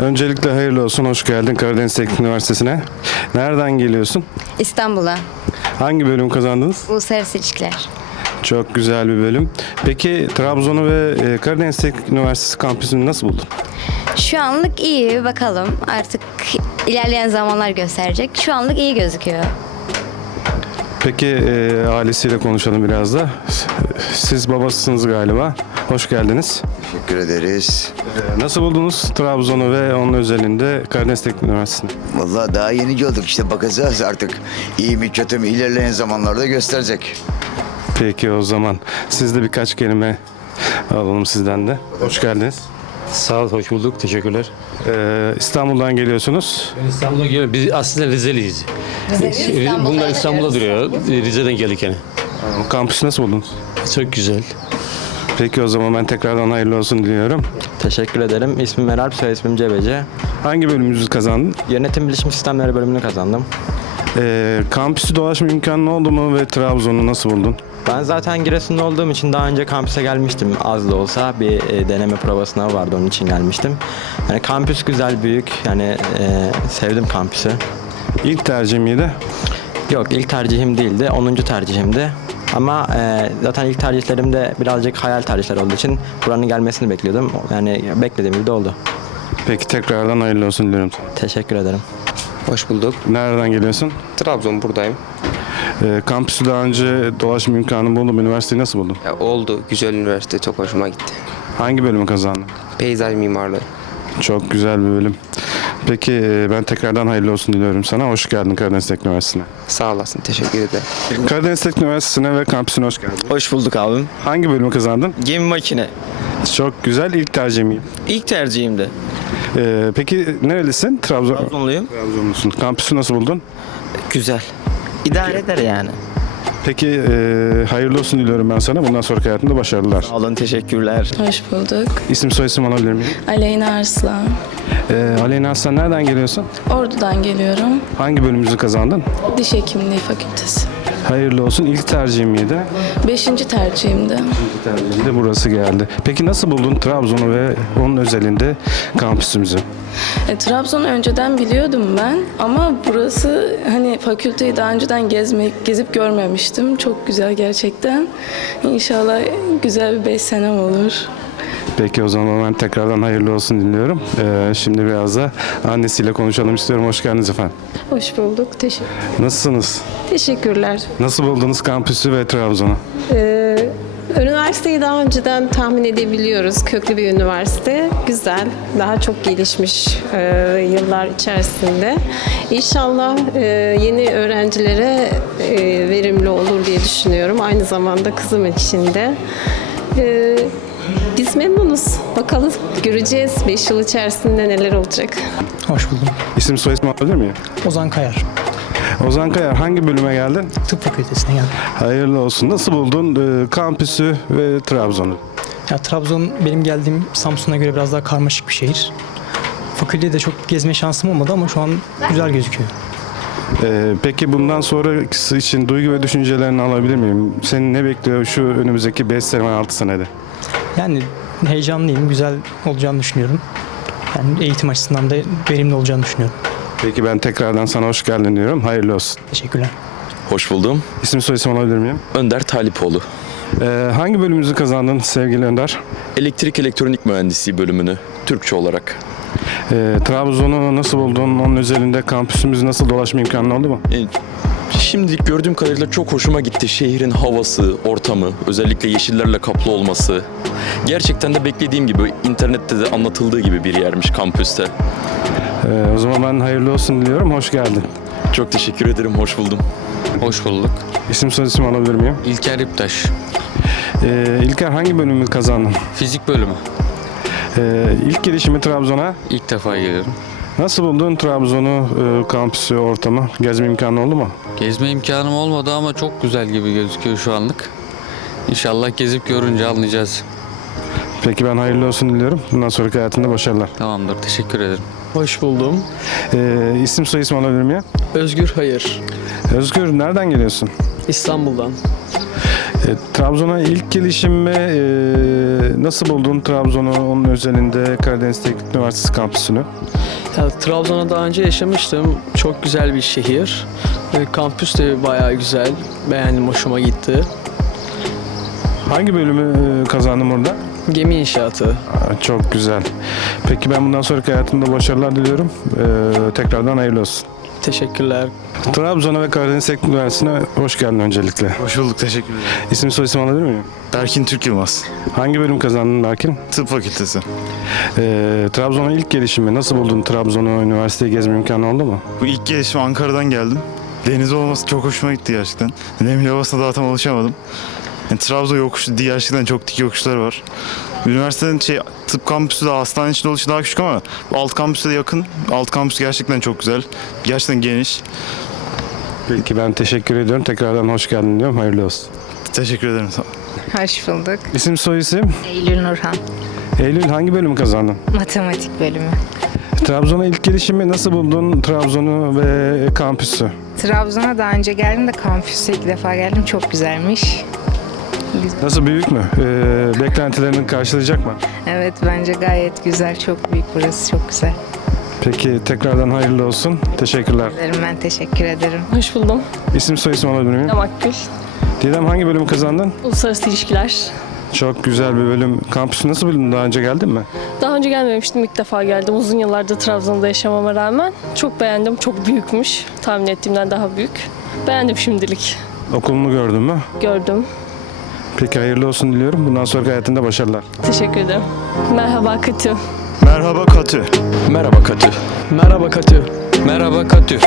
Öncelikle hayırlı olsun, hoş geldin Karadeniz Teknik Üniversitesi'ne. Nereden geliyorsun? İstanbul'a. Hangi bölüm kazandınız? Uluslararası ilişkiler. Çok güzel bir bölüm. Peki Trabzon'u ve e, Karadeniz Teknik Üniversitesi kampüsünü nasıl buldun? Şu anlık iyi bakalım. Artık ilerleyen zamanlar gösterecek. Şu anlık iyi gözüküyor. Peki e, ailesiyle konuşalım biraz da. Siz babasısınız galiba. Hoş geldiniz. Teşekkür ederiz. E, Nasıl buldunuz Trabzon'u ve onun özelinde Karadeniz Teknik Üniversitesi'ni? Vallahi daha yeni olduk işte bakacağız artık. İyi mi kötü mü ilerleyen zamanlarda gösterecek. Peki o zaman siz de birkaç kelime alalım sizden de. Hoş geldiniz. Sağ ol, hoş bulduk. Teşekkürler. E, İstanbul'dan geliyorsunuz. Ben İstanbul'a geliyorum. Biz aslında Rizeliyiz. Bunlar İstanbul'da duruyor. Rize'den geldik yani. Kampüsü nasıl buldunuz? Çok güzel. Peki o zaman ben tekrardan hayırlı olsun diliyorum. Teşekkür ederim. İsmim Meral, soy ismim Cebeci. Hangi bölümümüzü kazandın? Yönetim Bilişim Sistemleri bölümünü kazandım. Ee, kampüsü dolaşma imkanı oldu mu ve Trabzon'u nasıl buldun? Ben zaten Giresun'da olduğum için daha önce kampüse gelmiştim. Az da olsa bir e, deneme prova sınavı vardı onun için gelmiştim. Yani kampüs güzel, büyük. Yani e, sevdim kampüsü. İlk tercih miydi? Yok ilk tercihim değildi, 10. tercihimdi. Ama e, zaten ilk tercihlerimde birazcık hayal tercihler olduğu için buranın gelmesini bekliyordum. Yani beklediğim gibi de oldu. Peki tekrardan hayırlı olsun diliyorum. Teşekkür ederim. Hoş bulduk. Nereden geliyorsun? Trabzon buradayım. Ee, kampüsü daha önce dolaşma imkanı buldum. Üniversiteyi nasıl buldun? Ya oldu. Güzel üniversite. Çok hoşuma gitti. Hangi bölümü kazandın? Peyzaj mimarlığı. Çok güzel bir bölüm. Peki e, ben tekrardan hayırlı olsun diliyorum sana. Hoş geldin Karadeniz Teknik Üniversitesi'ne. Sağ olasın. Teşekkür ederim. Karadeniz Teknik Üniversitesi'ne ve kampüsüne hoş geldin. Hoş bulduk abim. Hangi bölümü kazandın? Gemi makine. Çok güzel. İlk tercih miyim? İlk tercihimdi. Ee, peki nerelisin? Trabzon. Trabzonluyum. Trabzonlusun. Kampüsü nasıl buldun? Güzel. İdare eder yani. Peki e, hayırlı olsun diliyorum ben sana. Bundan sonraki hayatında başarılar. Sağ olun teşekkürler. Hoş bulduk. İsim soyisim alabilir miyim? Aleyna Arslan. E, Aleyna Aslan nereden geliyorsun? Ordu'dan geliyorum. Hangi bölümümüzü kazandın? Diş Hekimliği Fakültesi. Hayırlı olsun. İlk tercihim miydi? Beşinci tercihimdi. İlk tercihim de burası geldi. Peki nasıl buldun Trabzon'u ve onun özelinde kampüsümüzü? E, Trabzon'u önceden biliyordum ben ama burası hani fakülteyi daha önceden gezmek, gezip görmemiştim. Çok güzel gerçekten. İnşallah güzel bir beş senem olur. Peki o zaman ben tekrardan hayırlı olsun diliyorum. E, şimdi biraz da annesiyle konuşalım istiyorum. Hoş geldiniz efendim. Hoş bulduk. Teşekkür Nasılsınız? Teşekkürler. Nasıl buldunuz kampüsü ve Trabzon'u? Ee, üniversiteyi daha önceden tahmin edebiliyoruz. Köklü bir üniversite. Güzel. Daha çok gelişmiş e, yıllar içerisinde. İnşallah e, yeni öğrencilere e, verimli olur diye düşünüyorum. Aynı zamanda kızım için de. E, biz memnunuz. Bakalım göreceğiz 5 yıl içerisinde neler olacak. Hoş buldum. İsim soyisim alabilir miyim? Ozan Kayar. Ozan Kayar hangi bölüme geldin? Tıp fakültesine geldim. Hayırlı olsun. Nasıl buldun e, kampüsü ve Trabzon'u? Ya Trabzon benim geldiğim Samsun'a göre biraz daha karmaşık bir şehir. Fakülteyi de çok gezme şansım olmadı ama şu an güzel gözüküyor. E, peki bundan sonrası için duygu ve düşüncelerini alabilir miyim? Seni ne bekliyor şu önümüzdeki 5 sene 6 senede? Yani heyecanlıyım, güzel olacağını düşünüyorum. Yani eğitim açısından da verimli olacağını düşünüyorum. Peki ben tekrardan sana hoş geldin diyorum. Hayırlı olsun. Teşekkürler. Hoş buldum. İsim soyisim alabilir miyim? Önder Talipoğlu. E, hangi bölümümüzü kazandın sevgili Önder? Elektrik elektronik mühendisliği bölümünü Türkçe olarak. E, Trabzon'u nasıl buldun? Onun özelinde kampüsümüzü nasıl dolaşma imkanı oldu mu? E, Şimdilik gördüğüm kadarıyla çok hoşuma gitti. Şehrin havası, ortamı, özellikle yeşillerle kaplı olması. Gerçekten de beklediğim gibi, internette de anlatıldığı gibi bir yermiş kampüste. E, o zaman ben hayırlı olsun diliyorum. Hoş geldin. Çok teşekkür ederim, hoş buldum. Hoş bulduk. İsim soyisim alabilir miyim? İlker İptaş. E, İlker hangi bölümü kazandın? Fizik bölümü. E, ilk gelişimi Trabzon'a İlk defa geliyorum. Nasıl buldun Trabzon'u, e, kampüsü, ortamı? Gezme imkanı oldu mu? Gezme imkanım olmadı ama çok güzel gibi gözüküyor şu anlık. İnşallah gezip görünce anlayacağız. Peki ben hayırlı olsun diliyorum. Bundan sonraki hayatında başarılar. Tamamdır. Teşekkür ederim. Hoş buldum. E, isim soy isim alabilir miyim? Özgür Hayır. Özgür nereden geliyorsun? İstanbul'dan. E, Trabzon'a ilk gelişim mi? e, nasıl buldun Trabzon'u, onun özelinde Karadeniz Teknik Üniversitesi kampüsünü? Ya, Trabzon'a daha önce yaşamıştım. Çok güzel bir şehir. Ve kampüs de bayağı güzel. Beğendim, hoşuma gitti. Hangi bölümü e, kazandın orada? Gemi inşaatı. Aa, Çok güzel. Peki ben bundan sonraki hayatımda başarılar diliyorum. E, tekrardan hayırlı olsun. Teşekkürler. Trabzon'a ve Karadeniz Teknik Üniversitesi'ne hoş geldin öncelikle. Hoş bulduk, teşekkür ederim. İsim soy isim alabilir miyim? Berkin Türk Yılmaz, Hangi bölüm kazandın Berkin? Tıp Fakültesi. E, Trabzon'a ilk gelişimi nasıl buldun Trabzon'u, üniversiteyi gezme imkanı oldu mu? Bu ilk gelişim Ankara'dan geldim. Deniz olması çok hoşuma gitti gerçekten. Nemli havasına daha tam alışamadım. Yani Trabzon yokuşu, gerçekten çok dik yokuşlar var. Üniversitenin şey, tıp kampüsü de hastane içinde oluşu daha küçük ama alt kampüse de yakın. Alt kampüs gerçekten çok güzel. Gerçekten geniş. Peki ben teşekkür ediyorum. Tekrardan hoş geldin diyorum. Hayırlı olsun. Teşekkür ederim. Hoş bulduk. İsim soy isim? Eylül Nurhan. Eylül hangi bölümü kazandın? Matematik bölümü. Trabzon'a ilk gelişimi nasıl buldun Trabzon'u ve kampüsü? Trabzon'a daha önce geldim de kampüse ilk defa geldim. Çok güzelmiş. Nasıl büyük mü? Ee, beklentilerini karşılayacak mı? Evet bence gayet güzel. Çok büyük burası. Çok güzel. Peki tekrardan hayırlı olsun. Teşekkürler. Ederim ben teşekkür ederim. Hoş buldum. İsim soy isim alabilir miyim? Akgül. Didem hangi bölümü kazandın? Uluslararası ilişkiler. Çok güzel bir bölüm. Kampüsü nasıl buldun? Daha önce geldin mi? Daha önce gelmemiştim. ilk defa geldim. Uzun yıllardır Trabzon'da yaşamama rağmen. Çok beğendim. Çok büyükmüş. Tahmin ettiğimden daha büyük. Beğendim şimdilik. Okulunu gördün mü? Gördüm. Peki hayırlı olsun diliyorum. Bundan sonraki hayatında başarılar. Teşekkür ederim. Merhaba Katü. Merhaba Katü. Merhaba Katü. Merhaba Katü. Merhaba Katü.